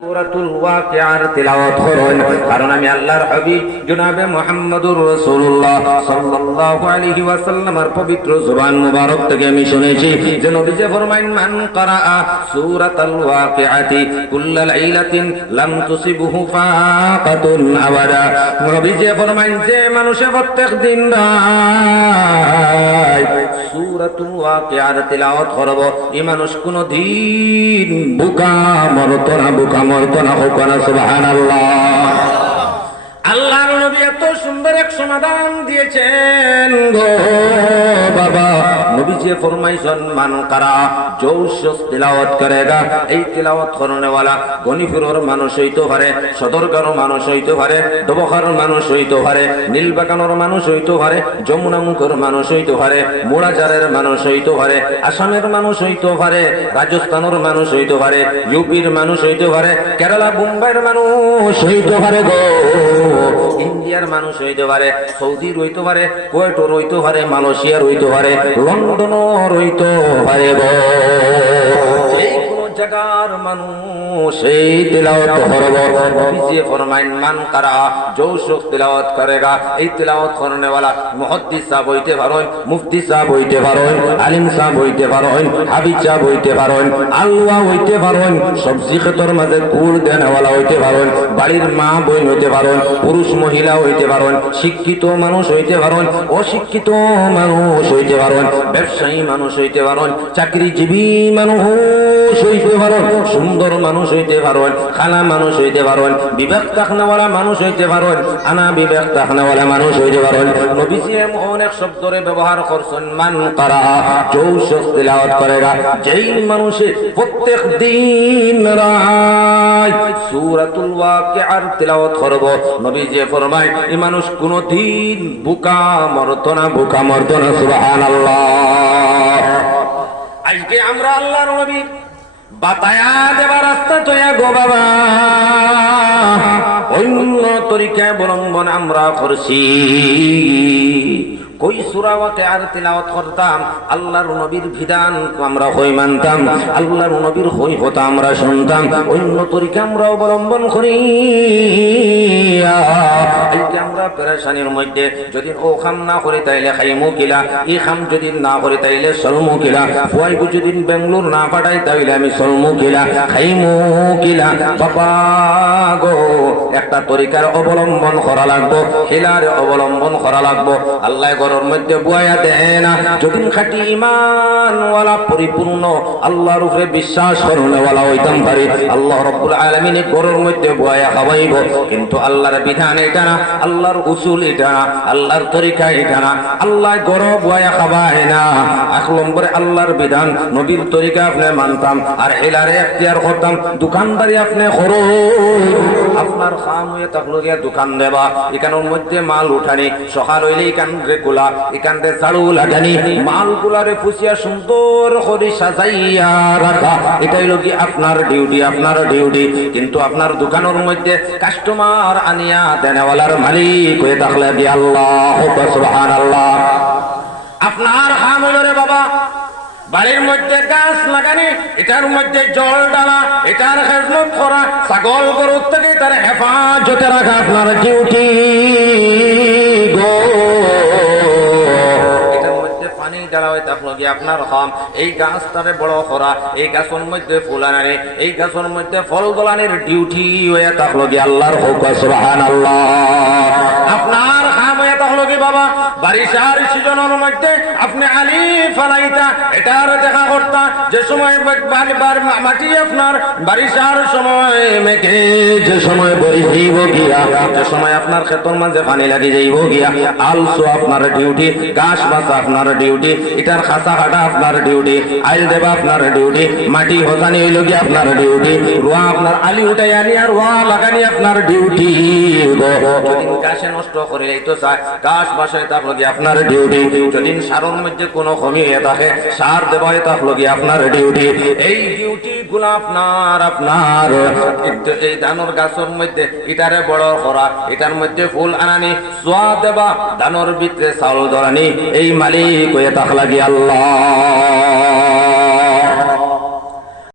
সূরাতুল ওয়াকিআর তিলাওয়াত করুন, কারণ আমি আল্লাহর হাবিব জনাবে মুহাম্মদুর রাসূলুল্লাহ সাল্লাল্লাহু আলাইহি ওয়াসাল্লামের পবিত্র জবান মুবারক থেকে আমি শুনেছি যে নবীজি ফরমায়েন মান ক্বারাআ সূরাতুল ওয়াকিআতি কুল্লা লাইলাতিন লাম তুসিবহু ফাকাতুন আবাদা। নবীজি ফরমায়েন যে মানুষে প্রত্যেক দিন রাত সূরাতুল ওয়াকিআর তিলাওয়াত করবে এই মানুষ কোন দিন বুকা মরতো না, বুকা মরতো না। সুবহানাল্লাহ। আল্লাহর নবী এত সুন্দর এক সমাধান দিয়েছেন গো বাবা। নবীজি ফরমাইছেন মান কারা জৌশ তিলাওয়াত করেগা, এই তিলাওয়াত করনে वाला গনিপুরের মানুষ হইতে পারে, সদরগাঁওর মানুষ হইতে পারে, দবখার মানুষ হইতে পারে, নীলবাগানের মানুষ হইতে পারে, যমুনামুখের মানুষ হইতে পারে, মোড়াজারের মানুষ হইতে পারে, আসামের মানুষ হইতে পারে, রাজস্থানের মানুষ হইতে পারে, ইউপির মানুষ হইতে পারে, কেরালা মুম্বাইয়ের মানুষ হইতে পারে গো, ইন্ডিয়ার মানুষ হইতে পারে, সৌদির হইতে পারে, কুয়েটর হইতে পারে, মালয়েশিয়ার হইতে পারে, লন্ডনের হইতে পারে গো। এই কোন জায়গার মানুষ এই তিলাওয়াত করবে। নবীজি ফরমায়েন মান কারা জৌশ তিলাওয়াত করেগা, এই তিলাওয়াত করনে वाला মুহাদ্দিস সাহেব হইতে পারেন, মুফতি সাহেব হইতে পারেন, আলিম সাহেব হইতে পারেন, হাবিব সাহেব হইতে পারেন, আল্লাহ হইতে পারেন, সবজি ক্ষেতের মাঝে কুড় দেনে वाला হইতে পারেন, বাড়ির মা বোন হইতে পারেন, পুরুষ মহিলা হইতে পারেন, শিক্ষিত মানুষ হইতে পারেন, অশিক্ষিত মানুষ হইতে পারেন, ব্যবসায়ী মানুষ হইতে পারেন, চাকরিজীবী মানুষ হইতে পারেন, সুন্দর মানুষ হইতে পারেন, খানা মানুষ হইতে পারেন, বিবেক থাকনেওয়ালা মানুষ হইতে পারেন, আনা বিবেক থাকনেওয়ালা মানুষ হইতে পারেন। নবীজি এমন এক শব্দরে ব্যবহার করছেন মান কারা জৌশ তিলাওয়াত করেগা, যেই মানুষে প্রত্যেক দিন রাত সূরাতুল ওয়াকিআর তিলাওয়াত করবে। নবীজি ফরমায় এই মানুষ কোনদিন বুকা মরতো না, বুকা মরতো না। সুবহানাল্লাহ। আজকে আমরা আল্লাহর নবী বাতায়া দেবার রাস্তা তৈয়া গো বাবা অন্য তরিকায় অবলম্বন আমরা করছি। কই সূরা ওয়াকিআর তিলাওয়াত করতাম, আল্লাহর নবীর বিধান আমরা হই মানতাম, আল্লাহর নবীর হই কথা আমরা শুনতাম, অন্য তরিকা আমরা অবলম্বন করি। আজকে আমরা পেরেশানির মধ্যে যদি ও খাম না করি তাইলে খাইমু কিলা, এই খাম যদি না করি তাইলে চলমু কিলা, ফুয়াইবু যদি বেঙ্গলোর না পাঠাই তাইলে আমি চলমু কিলা, খাইমু কিলা। বাবা গো একটা তরিকার অবলম্বন করা লাগবো, হিলার অবলম্বন করা লাগবো। আল্লাহ ঘরের মধ্যে বুয়াইয়া দেয় না, যদি খাঁটি ঈমানওয়ালা পরিপূর্ণ আল্লাহর উপরে বিশ্বাস করনেওয়ালা হইতাম পারি, আল্লাহ রাব্বুল আলামিন ঘরের মধ্যে বুয়াইয়া খাওয়াইব। কিন্তু আল্লাহর বিধান এটা না, আল্লাহর উসুল এটা না, আল্লাহর তরিকা এটা না, আল্লাহ ঘর বুয়াইয়া খাওয়ায় না। 1 নম্বরে আল্লাহর বিধান নবীর তরিকা আপনি মানতাম আর হিলারে এখতিয়ার করতাম। দোকানদারি আপনি করুন, আপনার খাম হয়ে থাকলো গিয়া দোকান দেবা, এখানের মধ্যে মাল উঠানি, সকাল হইলে এখান গুলা এখান থেকে ঝাড়ু লাগানি, মাল গুলারে ফুসিয়া সুন্দর করে সাজাইয়া রাখা, এটাই হলো কি আপনার ডিউটি, আপনার ডিউটি। কিন্তু আপনার দোকানের মধ্যে কাস্টমার আনিয়া দেনেওয়ালার মালিক হয়ে থাকলে কি আল্লাহ সুবহানাল্লাহ। আপনার খাম হইল রে বাবা বাড়ির মধ্যে গাছ লাগানি, এটার মধ্যে জল ডালা, এটার খেদমত করা, ছাগল গরুর থেকে তার হেফাজতে রাখা আপনার ডিউটি গো। এটার মধ্যে পানি ডালা হয়ে থাকলো গিয়ে আপনার খাম, এই গাছটারে বড় করা, এই গাছের মধ্যে ফুল আনানি, এই গাছের মধ্যে ফল দোলানের ডিউটি হয়ে থাকলো গিয়ে আল্লাহর হুকুম। সুবহানাল্লাহ। আপনার খাম হয়ে থাকলো কি বাবা বারিশার সিজনের মধ্যে আপনি আলি ফালাইতা, এটার দেখা করতা, যে সময় মাটি আপনার বারিশার সময় মেঘে যে সময় বরি যাইব গিয়া, যে সময় আপনার ক্ষেতের মাঝে পানি লাগি যাইব গিয়া, আলসো আপনার ডিউটি, গাছ বাঁচা আপনার ডিউটি, এটার খাসা কাটা আপনার ডিউটি, আইল দেবা আপনার ডিউটি, মাটি হজানি হইল গিয়া আপনার ডিউটি, রোয়া আপনার আলি উঠাই আনি আর রোয়া লাগানি আপনার ডিউটি। যদি গাছে নষ্ট করে তো চায় গাছ বাসায় থাকলো গিয়ে আপনার ডিউটি, যদি সারের মধ্যে কোনো কমি হয়ে থাকে সার দেওয়া হয়ে থাকলো গিয়ে আপনার ডিউটি। এই ডিউটি গুলো আপনার আপনার এই ধানের গাছের মধ্যে এটারে বড় করা, এটার মধ্যে ফুল আনানি, সোয়া দেবা, ধানের ভিতরে চাউল ধরানি, এই মালিক হয়ে থাকলা গিয়ে আল্লাহ।